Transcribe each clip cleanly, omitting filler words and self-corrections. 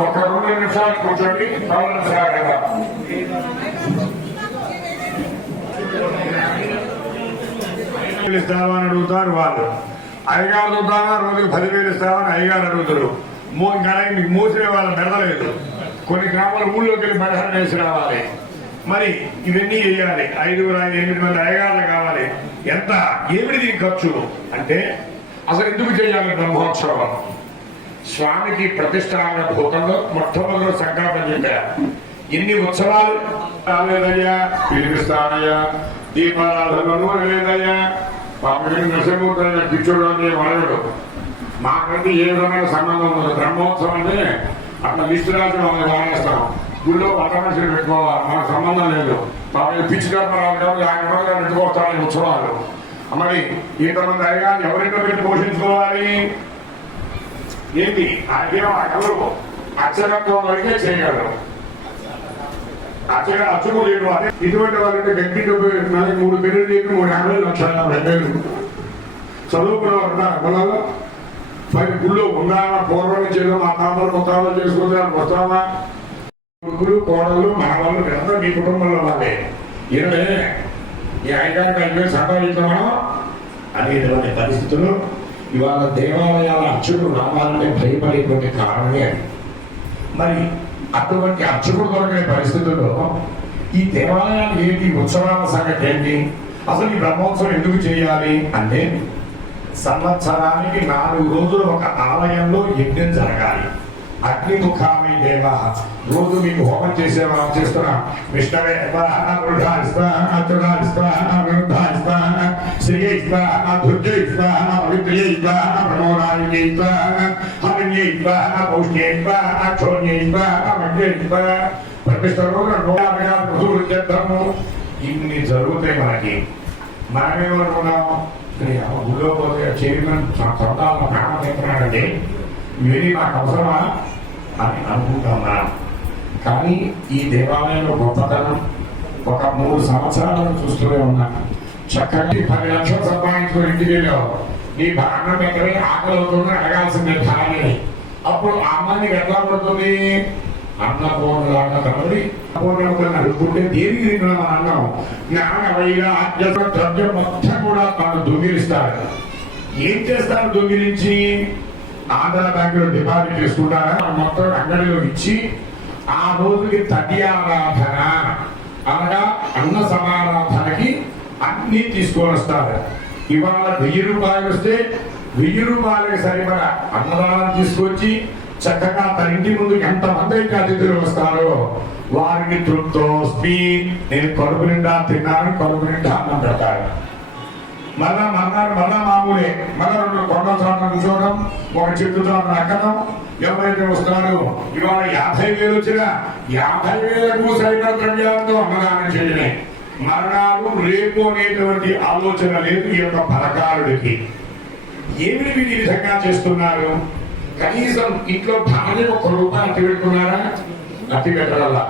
ఒక 2 నిమిషాలు కూర్చోండి. ఇస్తామని అడుగుతారు వాళ్ళు. అయ్యగారు చూద్దామా రోజుకి 10,000 ఇస్తామని అయ్యగారు అడుగుతారు. ఇంకా మీకు మూసిన వాళ్ళ బెడలేదు. కొన్ని గ్రామాల ఊళ్ళోకి వెళ్ళి బడహర వేసి రావాలి. మరి ఇవన్నీ చేయాలి. 5 8 మంది అయ్యగారులు కావాలి. ఎంత ఏమిటి దీనికి ఖర్చు అంటే అసలు ఎందుకు చేయాలి బ్రహ్మోత్సవం? స్వామికి ప్రతిష్టాన భూతంలో మొట్టమొదటి సంకల్పం చెప్పారు. ఎన్ని ఉత్సవాలు రాలేదయ్యా, పిలిపిస్తానయ్యా, దీపారాధనలు లేదయ్యా, పాపకి నరసింహూర్తి కిచ్చుడు అని వలడు. మాకంటే ఏ విధమైన సంబంధం ఉండదు. బ్రహ్మోత్సవం అంటే అట్లా లిస్టు రాసి మనం వాడేస్తాం. గుళ్ళో పట్టమనుషులు పెట్టుకోవాలి, మనకు సంబంధం లేదు. పాప పిచ్చి కర్మరాలు 50 మంది పెట్టుకోవస్తారని ఉత్సవాలు. మరి ఇంతమంది అయ్యా ఎవరింటో పెట్టి పోషించుకోవాలి. ఏంటి ఎవరు అక్షరత్వం వరకే చేయగలరు. అచ్చుకు లేదు. అదే ఇటువంటి వాళ్ళంటే గట్టి 3 పెళ్లి చెప్పి 350 లక్షల 2,000 చదువుకున్న వాళ్ళు మరి గుళ్ళో ఉందామా? పూర్వం చేయడం మా తాతలు కొత్త చేసుకుంటారు. వస్తామా? కొడుకులు కోడలు మనవాళ్ళు వీళ్ళంతా మీ కుటుంబంలో వాళ్ళే. ఈయనే ఈ ఐకాన్ కలిపి సంపాదించమనం అనేటువంటి పరిస్థితులు ఇవాళ దేవాలయాల అర్చకుడు రావాలంటే భయపడేటువంటి కారణమే అది. మరి అటువంటి అర్చకుడు దొరికే పరిస్థితుల్లో ఈ దేవాలయాలు ఏంటి, ఉత్సవాల సంగతి ఏంటి, అసలు ఈ బ్రహ్మోత్సవం ఎందుకు చేయాలి అంటే సంవత్సరానికి 4 రోజులు ఒక ఆలయంలో యజ్ఞం జరగాలి. అగ్నిముఖామి దేవ, రోజు మీకు హోమం చేస్తున్నా విష్ణవే శ్రీయ దుర్గ పవిత్రయ ప్రణోరాయ హరణ్య పౌష్ణ్య క్షోణ్య ప్రతిష్టము ఇన్ని జరుగుతాయి. మనమేమనుకున్నాం, ఊళ్ళో పోతే చైర్మన్ సొంతాలను ప్రాణం తెస్తున్నాడంటే ఇవన్నీ మాకు అవసరమా అని అనుకుంటాం మనం. కానీ ఈ దేవాలయంలో గొప్పతనం ఒక 3 సంవత్సరాలను చూస్తూనే ఉన్నాను. చక్కగా 10 లక్షలు సంపాదించుకుని ఇంటికి వెళ్ళావు, నీ భాగం దగ్గరే ఆకలి అవుతుంది, అడగాల్సిందే ధారని. అప్పుడు ఆ అమ్మాయికి ఎట్లా పడుతుంది? అన్నపూర్ణలాగా కనబడి అన్నపూర్ణ అడుగుతుంటే దేనికి తిన్నా మన అన్నం ద్రవ్యం మొత్తం కూడా తాను దొంగిలిస్తారు. ఏం చేస్తారు? దొంగిలించి ఆంధ్ర బ్యాంకులో డిపాజిట్ చేసుకుంటారా, మొత్తం అంగడిలో ఇచ్చి ఆ రోజుకి తదియారాధన అనగా అన్న సమారాధనకి అన్ని తీసుకొని వస్తారు. ఇవాళ 1000 రూపాయలు వస్తే 1000 రూపాయలకి సరిపడా అన్నదానం తీసుకొచ్చి చక్కగా తన ఇంటి ముందు ఎంతమంది అయితే అతిథులు వస్తారో వారికి తృప్తోస్మి, నేను కడుపు నిండా తిన్నాను, కడుపు నిండా అన్నం పెడతాను. మళ్ళా మామూలే. మళ్ళా 2 కొండల చోట్ల కూర్చోవడం, ఒక చెట్టు చోట్ల ఎక్కడం. ఎవరైతే వస్తారో ఇవాళ 50,000 వచ్చినా 50,000కు సరైన ద్రవ్యాలతో అన్నదానం చేయడమే. మరణాలు రేపు అనేటువంటి ఆలోచన లేదు ఈ యొక్క పరకారుడికి. ఏమిటి వీటి విధంగా చేస్తున్నారు? కనీసం ఇంట్లో భార్య 1 రూపాయి అట్టి పెట్టుకున్నారా? అట్టి పెట్టాలా?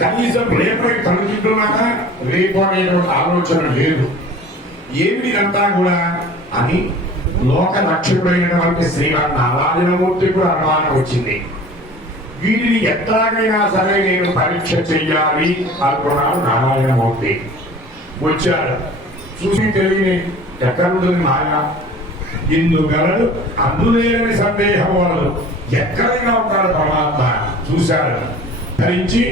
కనీసం రేపు తలుచుకుంటున్నారా? రేపు అనేటువంటి ఆలోచన లేదు. ఏమిటి ఇదంతా కూడా అని లోక రక్షకుడైనటువంటి శ్రీనారాయణమూర్తి కూడా అనుమానం వచ్చింది. వీటిని ఎట్లాగైనా సరే నేను పరీక్ష చెయ్యాలి అనుకున్నాడు నారాయణమూర్తి. వచ్చాడు, చూసి తెలియని ఎక్కడుంటుంది మాయ, ఇందుగలడు అందులేని సందేహం వాళ్ళు ఎక్కడైనా ఉంటాడు పరమాత్మ. చూశాడు, ధరించి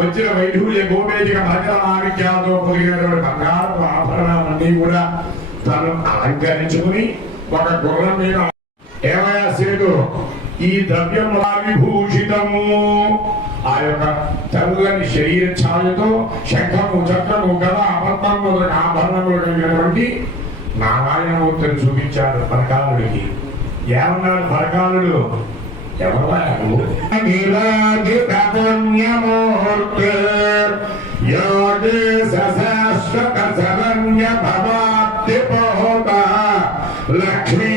వచ్చిన వైఢూర్య గోమేజిక మరకలానిత్యాలతో పొదిగినటువంటి బంగారపు ఆభరణాలన్నీ కూడా తను అలంకరించుకుని ఒక గుర్రం మీద ఏమయ్యా సేటు ఈ ద్రవ్యం విభూషితము ఆ యొక్క తెల్లని శరీర ఛాయతో శంఖము చక్రము గద అబద్ధం మొదలైన ఆభరణములు కలిగినటువంటి నారాయణమూర్తిని చూపించాడు పరకాలుడికి. ఏమన్నాడు పరకాలుడు? లక్ష్మీ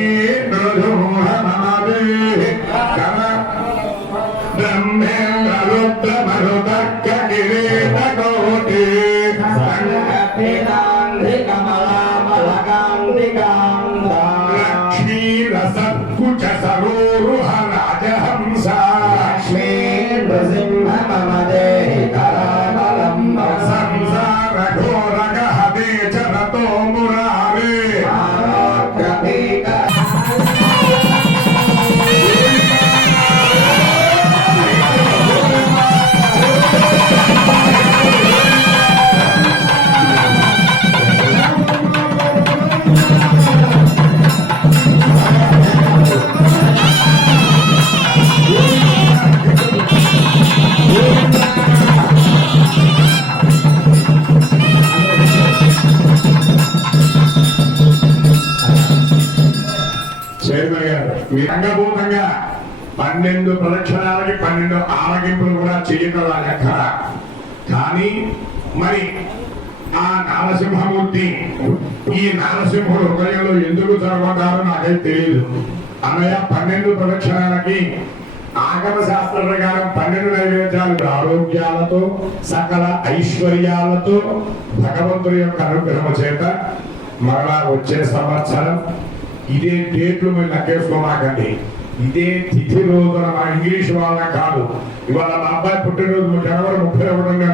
బ్రహ్మేంద్ర మరుదక్క గిరీట కోటి లక్ష్మీ రసకుచ సరోరుహ రాజహంస లక్ష్మీ రంగభూతంగా 12 ప్రదక్షిణాలకి 12 ఆరగింపులు కూడా చేయగల లెక్క. కానీ మరి ఆ నారసింహమూర్తి ఈ నారసింహుడు హృదయంలో ఎందుకు జరుగుతారో నాకైతే తెలియదు. అన్నయ్య 12 ప్రదక్షిణాలకి ఆగమ శాస్త్ర ప్రకారం 12 నైవేద్యాలు ఆరోగ్యాలతో సకల ఐశ్వర్యాలతో భగవంతుడి యొక్క అనుగ్రహం చేత మరలా వచ్చే సంవత్సరం ఇదే డేట్లు మీరు లెక్కేసుకోమాకండి. ఇదే తిథి రోజున మన ఇంగ్లీష్ వాళ్ళ కాదు. ఇవాళ మా అబ్బాయి పుట్టినరోజు జనవరి 31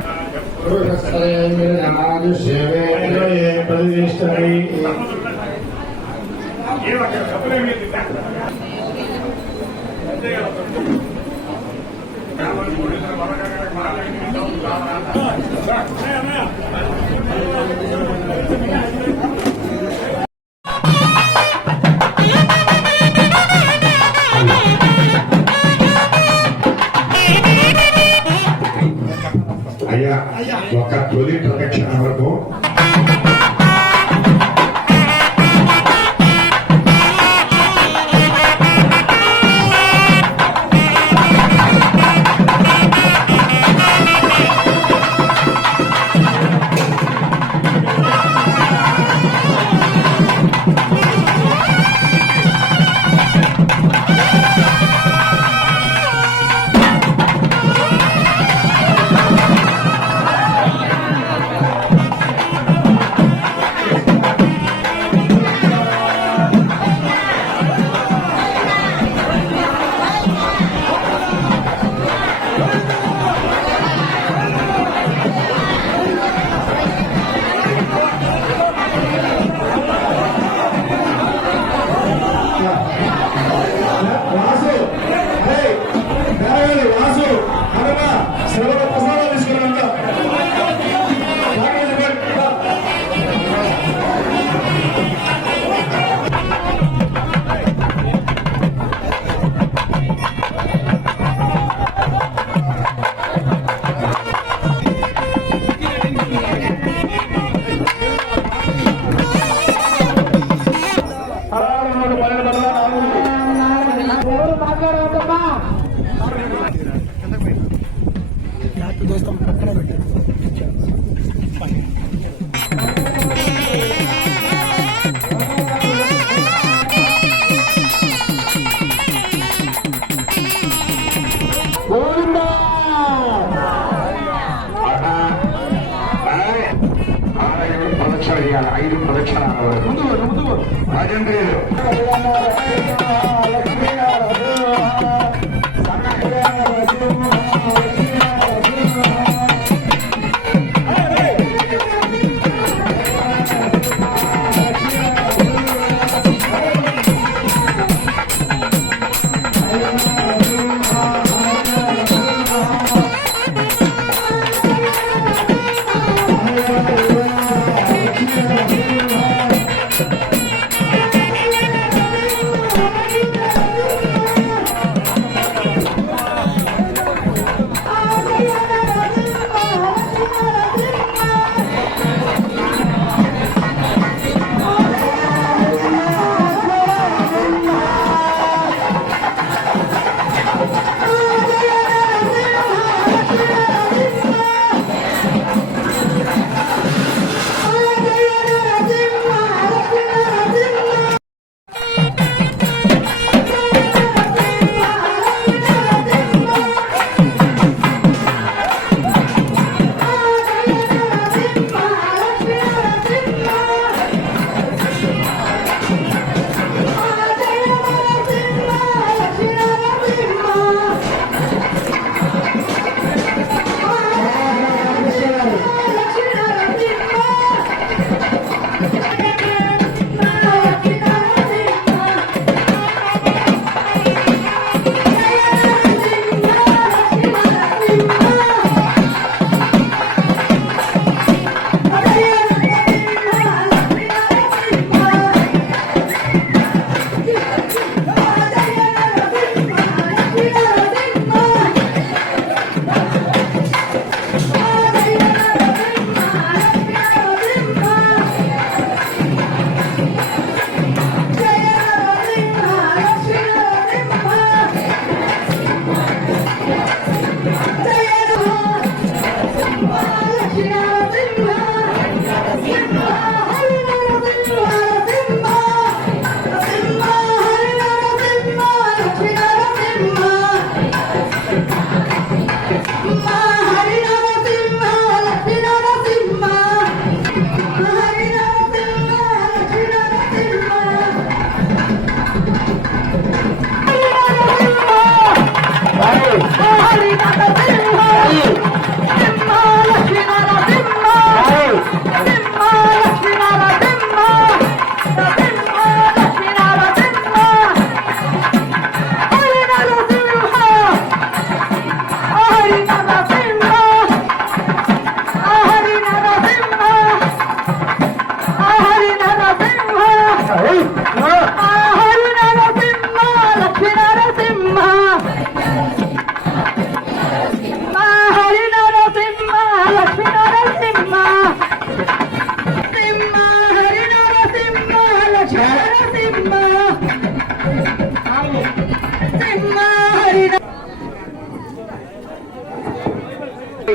అయ్యా ఒక తొలి ప్రదక్షిణ వరకు ప్రదక్షిణ చేయాలి. 5 ప్రదక్షిణాలు రాజేంద్రులు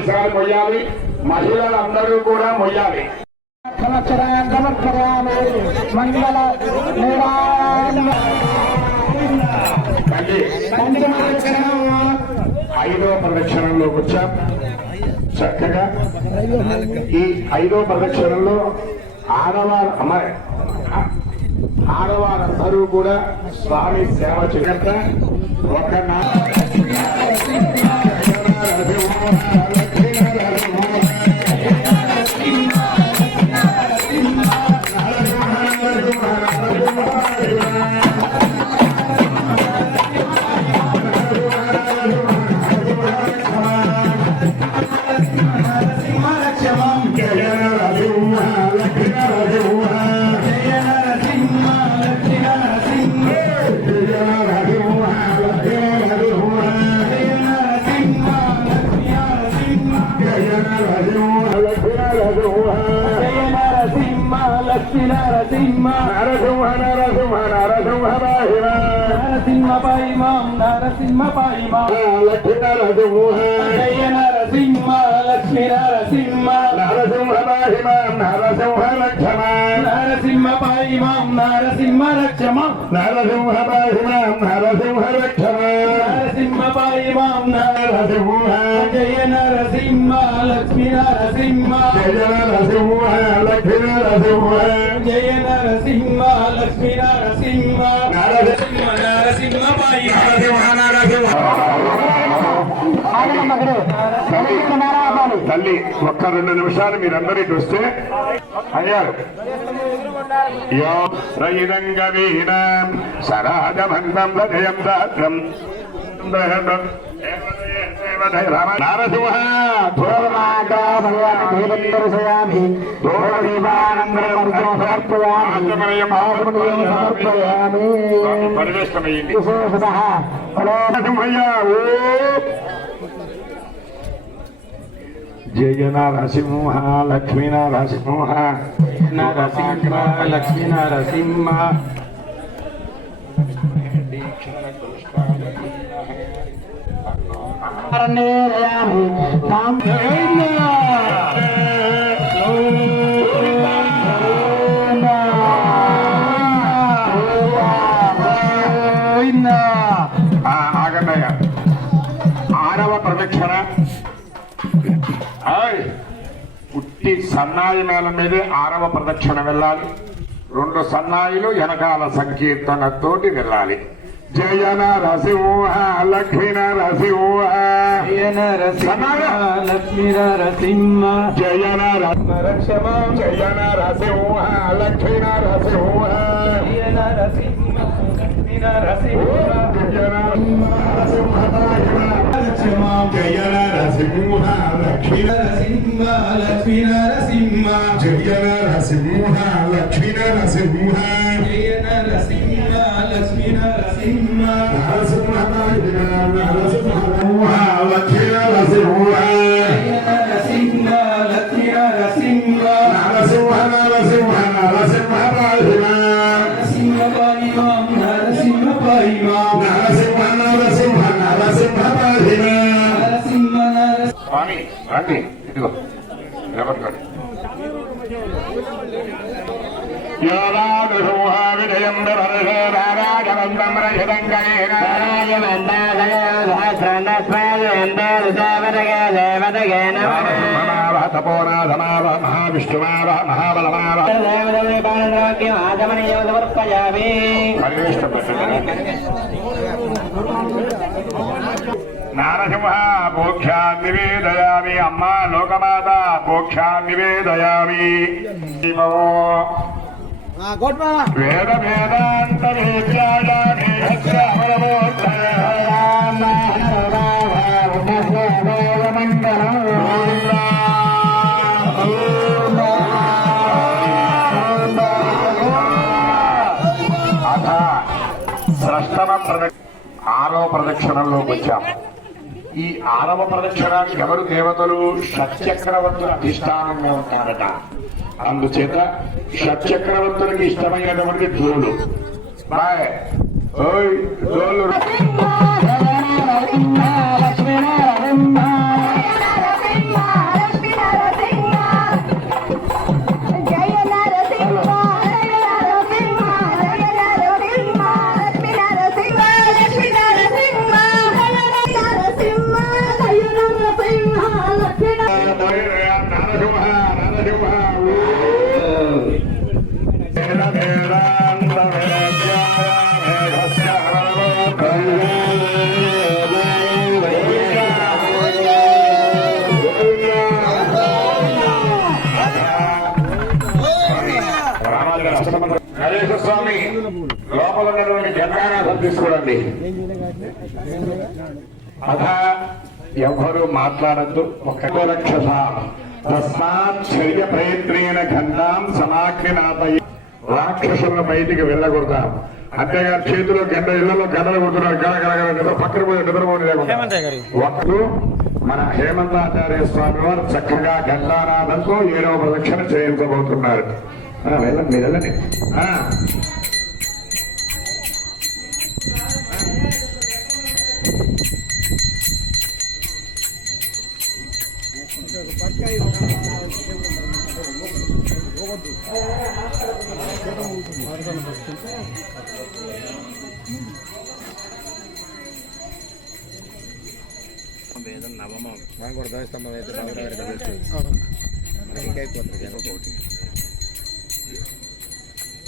ఈసారి మొయ్యాలి. మహిళలందరూ కూడా మొయ్యాలి. మంగళ ఐదో ప్రదక్షిణంలోకి వచ్చాం. చక్కగా ఈ ఐదో ప్రదక్షిణంలో ఆడవారందరూ కూడా స్వామి సేవ చేయక ఒక తల్లి ఒక్క 2 నిమిషాలు మీరందరూ ఇటు వస్తే అయ్యారు. యోగవీనం సరాజమంతం హృదయం దాత్రం నారసింహ పరివేష్టమయ్యింది. జయ నరసింహ లక్ష్మీ నరసింహ నరసింహ లక్ష్మీ నరసింహ ఆగండయ్య. 6వ ప్రదక్షిణ పుట్టి సన్నాయి మేళం మీదే 6వ ప్రదక్షిణ వెళ్ళాలి. 2 సన్నాయిలు వెనకాల సంకీర్తనతోటి వెళ్ళాలి. జయ నరసింహ లక్ష్మీ నరసింహ జయ నరసింహ లక్ష్మీ నరసింహ జయ నరసింహ జయ నరసింహ లక్ష్మీ నరసింహ జయ నరసింహ లక్ష్మీ నరసింహ జయ నరసింహ జయ నరసింహ లక్ష్మీ నరసింహ లక్ష్మీ నరసింహ జయ నరసింహ లక్ష్మీ నరసింహ జయ నరసింహ లక్ష్మీ నరసింహ నరసింహ నరసింహ లక్ష్మీ నరసింహ జయ నరసింహ లక్ష్మీ నరసింహ నరసింహ నరసింహ నరసింహ నరసింహ పాయిమాం నరసింహ పాయిమాం నరసింహ నరసింహ నరసింహ నరసింహ నరసింహ స్వామి రండి. ఇదిగో నిలబడుకోండి. యోగాదృహ విజయం రాజవంతం రహితంగేన తపోనాథమావ మహావిష్ణుమావ మహాబలమావ నారసింహ మోక్షాన్ నివేదయామి. అమ్మ లోకమాత మోక్షాన్ నివేదయామి. వేద వేదాంత స్రష్టమ 6వ ప్రదక్షిణంలోకి వచ్చాం. ఈ 6వ ప్రదక్షిణానికి ఎవరు దేవతలు? షట్చక్రవర్తుల అధిష్టానంగా ఉంటారట. అందుచేత షట్చక్రవర్తులకి ఇష్టమైనటువంటి ధూళు బాయ్ ఓయ్ ధూళు లక్ష్మీ నరసింహ లోపల ఉన్నటువంటి జన్మానాథం తీసుకోండి. అథ ఎవరు మాట్లాడద్దు. ఒక రక్షస తస్మాత్ చర్య ప్రయత్నేన గంధాం సమాఖ్యనాథయ. రాక్షసులను బయటికి వెళ్ళకూడదాం. అంతేగాని చేతిలో గంట ఇళ్లలో గంటలు కొడుతున్నారు. గడగడ పక్కన పోయి నిద్రపోని ఒక్కరు మన హేమంతాచార్య స్వామి వారు చక్కగా గంటానాథంతో 7వ ప్రదక్షిణ చేయించబోతున్నారు. వెళ్ళండి, మీరు వెళ్ళండి.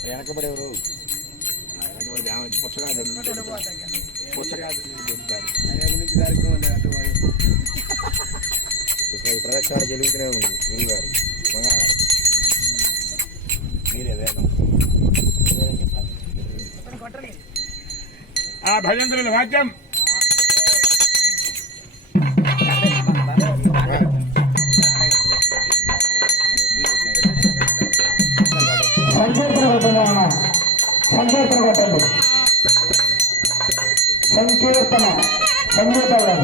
వెనకబడేవారు ప్రదక్షిణ జరుగుతూనే ఉంది. గురుగారు మంగళవారం మీరే వేదం ఆ భజంతుల వాద్యం సంకీర్తన కొట్టండి. సంకీర్తన సంగీతం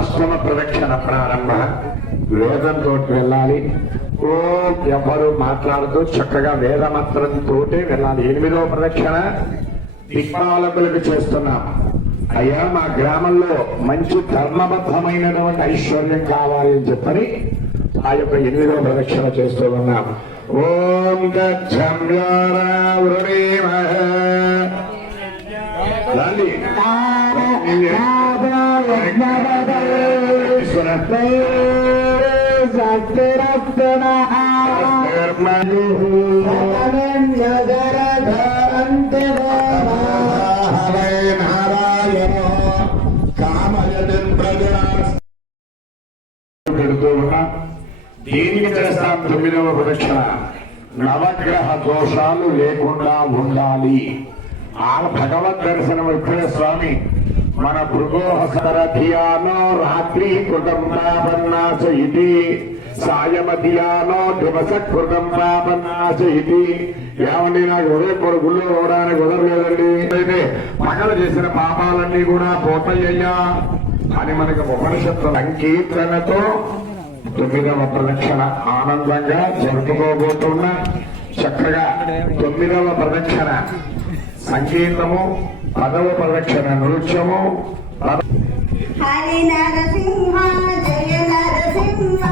అష్టమ ప్రదక్షిణ ప్రారంభ. వేదంతో వెళ్ళాలి. ఓ ఎవరు మాట్లాడుతూ చక్కగా వేదమంత్రంతో వెళ్ళాలి. 8వ ప్రదక్షిణ దిక్పాలకులకు చేస్తున్నాం. అయ్యా మా గ్రామంలో మంచి ధర్మబద్ధమైనటువంటి ఐశ్వర్యం కావాలి అని చెప్పని ఆ యొక్క 8వ ప్రదక్షిణ చేస్తూ ఉన్నాం. ఓం రండి. పెడుతూ ఉన్నాం. దీనికి చేస్తాం 9వ ప్రదక్షిణ. నవగ్రహ దోషాలు లేకుండా ఉండాలి. ఆ భగవద్ దర్శనం ఇప్పుడే స్వామి మన భృగోహసరథియానో రాత్రి కుటుంబాపన్నాచ ఇది సాయమధియానో దివస కుటుంబాపన్నాచ ఇది. ఏమండి నాకు ఉదయం గుళ్ళు పోవడానికి కుదరలేదండి. అయితే పగలు చేసిన పాపాలన్నీ కూడా పోతాయ్యా అని మనకు ఉపనిషత్తు సంకీర్తనతో 9వ ప్రదక్షిణ ఆనందంగా జరుపుకోబోతున్న చక్కగా 9వ ప్రదక్షిణ సంగీతము, 10వ ప్రదక్షిణ నృత్యము. హరి నరసింహ జయ నరసింహ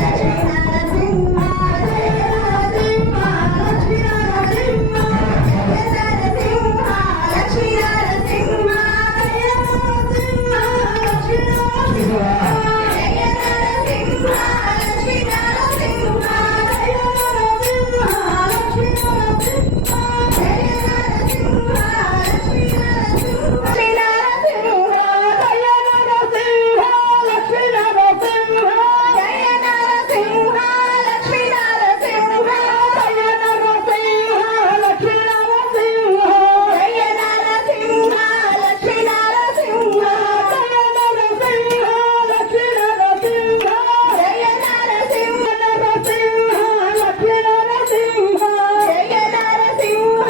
లక్ష్మీ నరసింహ జయ నరసింహ లక్ష్మీ నరసింహ జయ నరసింహ లక్ష్మీ నరసింహ జయ నరసింహ లక్ష్మీ నరసింహ జయ నరసింహ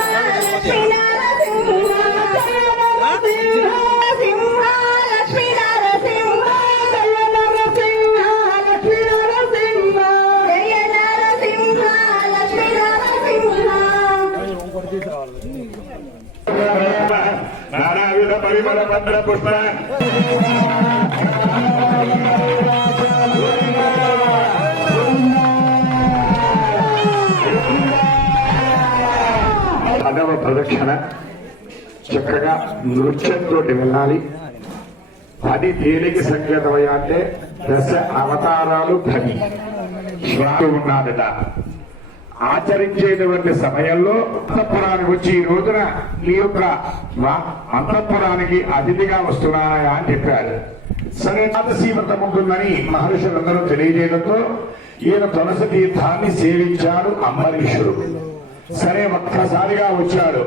లక్ష్మీ నరసింహ జయ నరసింహ లక్ష్మీ నరసింహ జయ నరసింహ లక్ష్మీ నానావిధ పరిమళ భద్ర పుష్ప పదవ ప్రదక్షిణ చక్కగా నృత్యంతో వెళ్ళాలి. 10 దేనికి సంకేతమయ్యా అంటే దశ అవతారాలు 10 శ్రాలు ఉన్నాడట. ఆచరించేటువంటి సమయంలో అంతఃపురానికి వచ్చి ఈ రోజున నీ యొక్క అంతఃపురానికి అతిథిగా వస్తున్నాయా అని చెప్పారు. సరే ద్వాదశి వ్రతం ఉంటుందని మహర్షులందరూ తెలియజేయడంతో ఈయన తులసి తీర్థాన్ని సేవించాడు అంబరీషుడు. సరే ఒక్కసారిగా వచ్చాడు.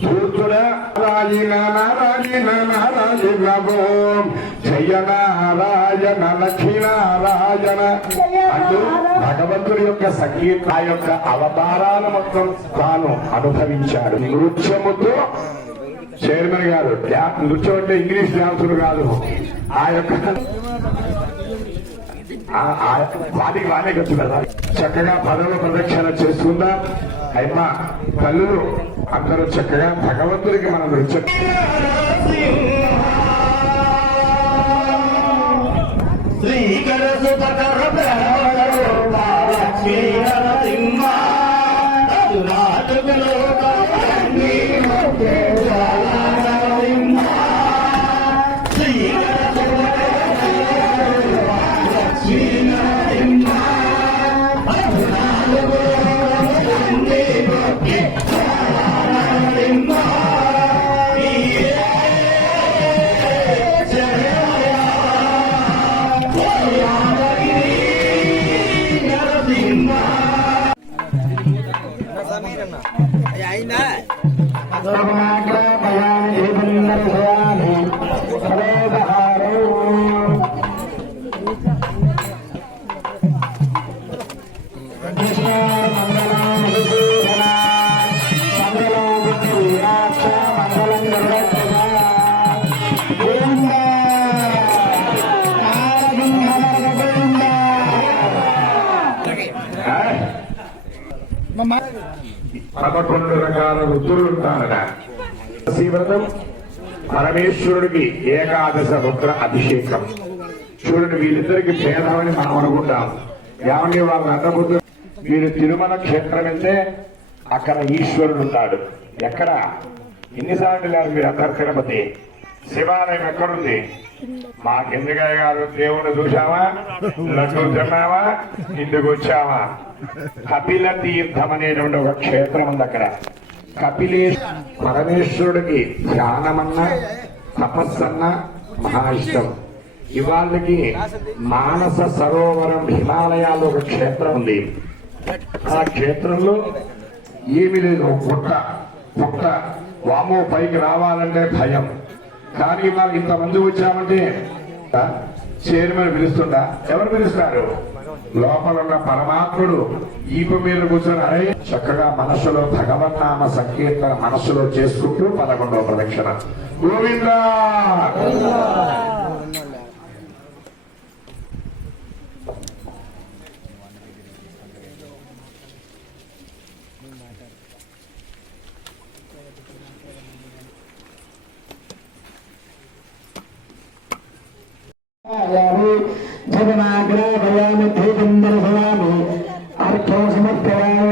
ధూర్తుడ నారాయణ నారాయణ నారాయణ ఓం జయ నారాయణ లక్ష్మీ నారాయణ అంటూ భగవంతుడి యొక్క సంగీత ఆ యొక్క అవతారాల మొత్తం తాను అనుభవించాడు. నృత్యముతో చైర్మన్ గారు నృత్యం అంటే ఇంగ్లీష్ డాన్సులు కాదు, ఆ యొక్క వాటికి వానే ఖర్చు కదా. చక్కగా పదవుల ప్రదక్షిణ చేసుకుందాం. అయినా తల్లులు అందరూ చక్కగా భగవంతుడికి మనం నృత్యం శ్రీకర సుపకర పదకొండు రకాల రుద్రులు ఉంటారట. వ్రతం పరమేశ్వరుడికి ఏకాదశ రుద్ర అభిషేకం. చూడండి, వీళ్ళిద్దరికి భేదమని మనం అనుకుంటాం. ఏమండి వాళ్ళ అన్నబుద్ధు మీరు తిరుమల క్షేత్రం వెళ్తే అక్కడ ఈశ్వరుడు ఉంటాడు. ఎక్కడ ఎన్నిసార్లు లేరు మీరు అందరు తిరుపతి శివాలయం ఎక్కడుంది? మాకెందుకయ్య గారు దేవుణ్ణి చూసావా, లడ్డు తిన్నావా, ఇందుకు వచ్చావా? కపిల తీర్థం అనేటువంటి ఒక క్షేత్రం ఉంది. అక్కడ పరమేశ్వరుడికి ధ్యానమన్నా తపస్సన్నా మహా ఇష్టం. ఇవాళ్ళకి మానస సరోవరం హిమాలయాల్లో ఒక క్షేత్రం ఉంది. ఆ క్షేత్రంలో ఏమీ లేదు, పుట్ట వామో పైకి రావాలంటే భయం. కానీ మాకు ఇంతమంది వచ్చామంటే చైర్మన్ పిలుస్తుందా? ఎవరు పిలుస్తారు? లోపల ఉన్న పరమాత్ముడు ఈపు మీద కూర్చొని అరే చక్కగా మనసులో భగవన్నామ సంకీర్తన మనసులో చేసుకుంటూ 11వ ప్రదక్షిణ గోవిందా. జగనాగ్రహయామి ధూపం దర్శయామి అర్థో సమర్పయామి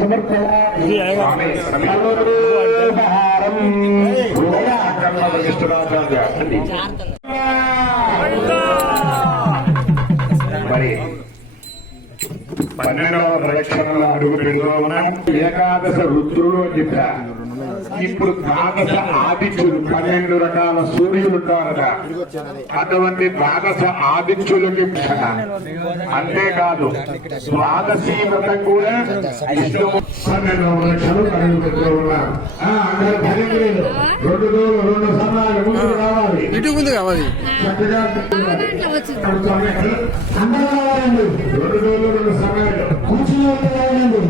సమర్పయామి మరి 12వ ప్రదక్షిణలో అడుగు పెడుతూ ఉన్నాం. ఏకాదశ రుద్రులు అని చెప్పా. ఇప్పుడు ద్వాదశ ఆదిత్యులు 12 రకాల సూర్యులు ఉంటారట. అటువంటి ద్వాదశ ఆదిత్యులకి అంతేకాదు ద్వాదశి వ్రతం కూడా ఇష్టము. 12వ ప్రదక్షిణలు అడుగు పెడుతూ ఉన్నాం. అందరూ భరించలేదు. 2 రోజులు 2 సమయాలు ముందు రావాలి. ఇటు ముందు కావాలి. చక్కగా అందరూ రావాలండి. 2 రోజులు 2 సమయాలు కూర్చుని రావాలండి.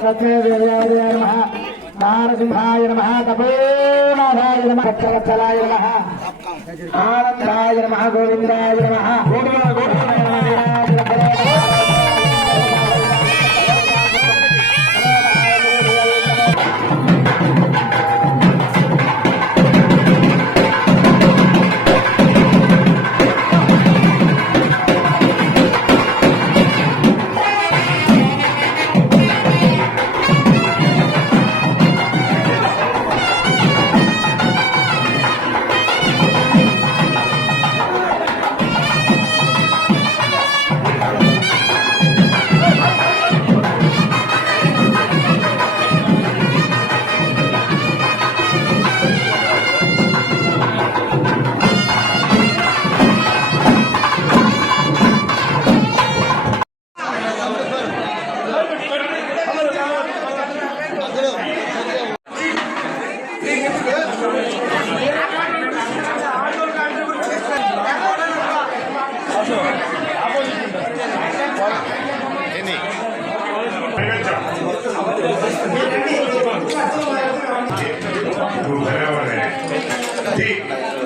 సత్యదేవాయ నమః నారసింహాయ నమః తపోనాథాయ నమః చక్రవత్సలాయ నమః ఆనందాయ నమః గోవిందాయ నమః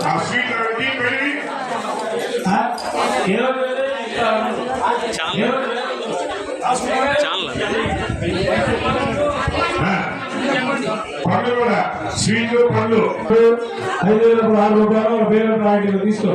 ఆ స్వీట్ వెళ్ళి పండ్లు కూడా స్వీట్లు పండ్లు 5,006 రూపాయలు పేరు రాయటం తీసుకో.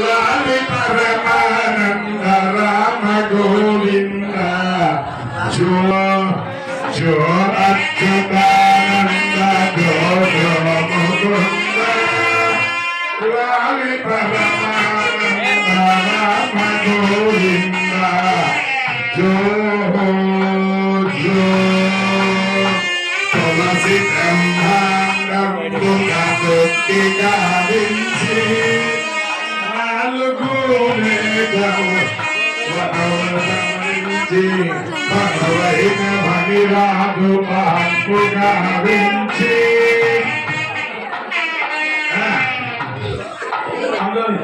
లాలి పరమానంద రామ గోవింద జో జో అచ్యుతానంద జో జో ముకుంద లాలి పరమానంద రామ గోవింద జో జో తులసి బ్రహ్మాండం గుణముక్తి గావించి భగవైన భగిరాజు పాన్పు గావించి అందరూ